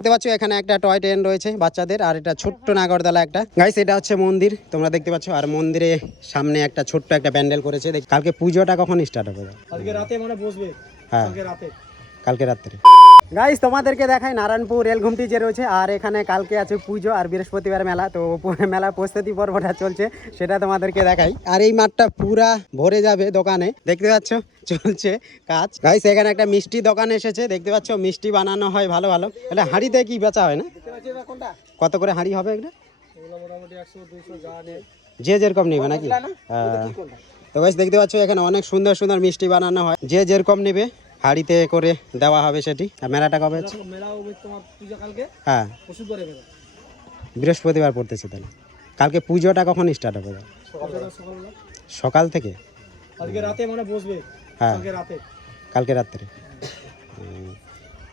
দেখতে পাচ্ছ এখানে একটা টয় ট্রেন রয়েছে বাচ্চাদের, আর এটা ছোট্ট নাগরদোলা একটা। গাইস এটা হচ্ছে মন্দির, তোমরা দেখতে পাচ্ছ, আর মন্দিরে সামনে একটা ছোট্ট একটা প্যান্ডেল করেছে। কালকে পুজোটা কখন স্টার্ট হবে? কালকে রাতে মানে বসবে। হ্যাঁ কালকে রাত্রে। গাইস তোমাদেরকে দেখাই নারায়ণপুর রেলঘুমটি যে রয়েছে, আর এখানে কালকে আছে পুজো আর বৃহস্পতিবার মেলা, তো মেলা প্রস্তুতি পর্বটা চলছে সেটা তোমাদেরকে দেখাই। আর এই মাঠটা পুরা ভরে যাবে দোকানে, দেখতে পাচ্ছ চলছে কাজ। গাইস এখানে একটা মিষ্টি দোকান এসেছে, দেখতে পাচ্ছ মিষ্টি বানানো হয় ভালো ভালো। এটা হাঁড়িতে কি বেচা হয় না? কত করে হাঁড়ি হবে এটা? যে যেরকম নিবে নাকি? তো গাইস দেখতে পাচ্ছ এখানে অনেক সুন্দর সুন্দর মিষ্টি বানানো হয়, যে যেরকম নিবে হাড়িতে করে দেওয়া হবে সেটি। আর মেলাটা কবে হচ্ছে? হ্যাঁ বৃহস্পতিবার পড়তেছে। তাহলে কালকে পুজোটা কখন স্টার্ট হবে? সকাল থেকে কালকে রাতে মানে বসবে। হ্যাঁ কালকে রাত্রে।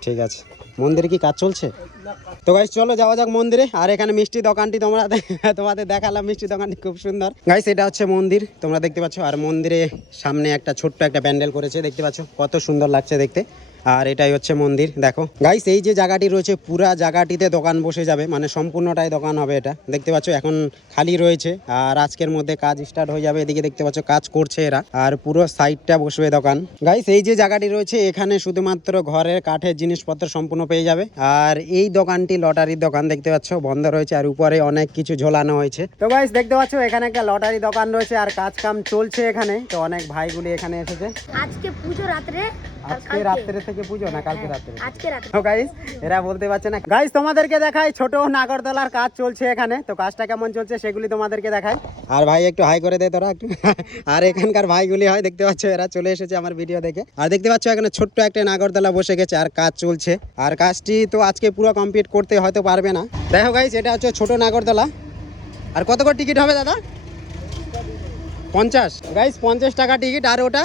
ঠিক আছে, মন্দিরে কি কাজ চলছে? তো গাইস চলো যাওয়া যাক মন্দিরে। আর এখানে মিষ্টি দোকানটি তোমাদের দেখালাম, মিষ্টি দোকানটি খুব সুন্দর। গাইস এটা হচ্ছে মন্দির, তোমরা দেখতে পাচ্ছ, আর মন্দিরে সামনে একটা ছোট্ট একটা প্যান্ডেল করেছে, দেখতে পাচ্ছ কত সুন্দর লাগছে দেখতে। আর এটাই হচ্ছে মন্দির। দেখো গাইস এই যে জায়গাটি রয়েছে পুরা জায়গাটিতে দোকান বসে যাবে, মানে সম্পূর্ণটাই দোকান হবে। এটা দেখতে পাচ্ছ এখন খালি রয়েছে, আর আজকের মধ্যে কাজ স্টার্ট হয়ে যাবে। এদিকে দেখতে পাচ্ছ কাজ করছে এরা, আর পুরো সাইডটা বসবে দোকান। গাইস এই যে জায়গাটি রয়েছে এখানে শুধুমাত্র ঘরের কাঠের জিনিসপত্র সম্পূর্ণ পেয়ে যাবে। আর এই দোকানটি লটারির দোকান, দেখতে পাচ্ছ বন্ধ রয়েছে, আর উপরে অনেক কিছু ঝোলানো হয়েছে। তো গাইস দেখতে পাচ্ছ এখানে একটা লটারি দোকান রয়েছে, আর কাজ কাম চলছে এখানে। তো অনেক ভাইগুলি এখানে এসেছে। আজকে পুজো রাত্রে, আজকে রাত্রে থেকে পুজো না কালকে রাত্রে? আজকে রাত্রে। তো গাইস এরা বলতে পারছে না। গাইস তোমাদেরকে দেখাই ছোট নাগরদোলার কাজ চলছে এখানে, তো কাজটা কেমন চলছে সেগুলি তোমাদেরকে দেখাই। আর ভাই একটু হাই করে দে তোরা একটু। আর এখানকার ভাইগুলি হয়, দেখতে পাচ্ছ এরা চলে এসেছে আমার ভিডিও দেখে। আর দেখতে পাচ্ছ এখানে ছোট্ট একটা নাগরদোলা বসে গেছে আর কাজ চলছে। আর কাজটি তো আজকে পুরো কমপ্লিট করতে হয়তো পারবে না। দেখো গাইস এটা হচ্ছে ছোট নাগরদোলা। আর কত করে টিকিট হবে দাদা? 50 গাইস 50 টাকা টিকিট। আর ওটা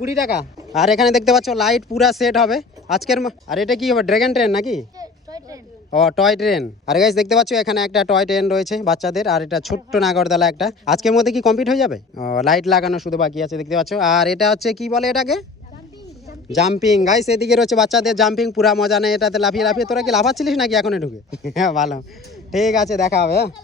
20 টাকা। আর এখানে দেখতে পাচ্ছ লাইট পুরা সেট হবে আজকের। আর এটা কি হবে, ড্রাগন ট্রেন নাকি? ও টয় ট্রেন। আর গাইস দেখতে পাচ্ছ এখানে একটা টয় ট্রেন রয়েছে বাচ্চাদের, আর এটা ছোট্ট নাগরদোলা একটা। আজকের মধ্যে কি কমপ্লিট হয়ে যাবে? লাইট লাগানো শুধু বাকি আছে, দেখতে পাচ্ছ। আর এটা হচ্ছে কি বলে এটাকে? জাম্পিং। গাইস এদিকে রয়েছে বাচ্চাদের জাম্পিং, পুরা মজা নেই এটাতে লাফিয়ে লাফিয়ে। তোরা কি লাফাচ্ছিলিস নাকি এখনই ঢুকে? হ্যাঁ ভালো, ঠিক আছে দেখা হবে।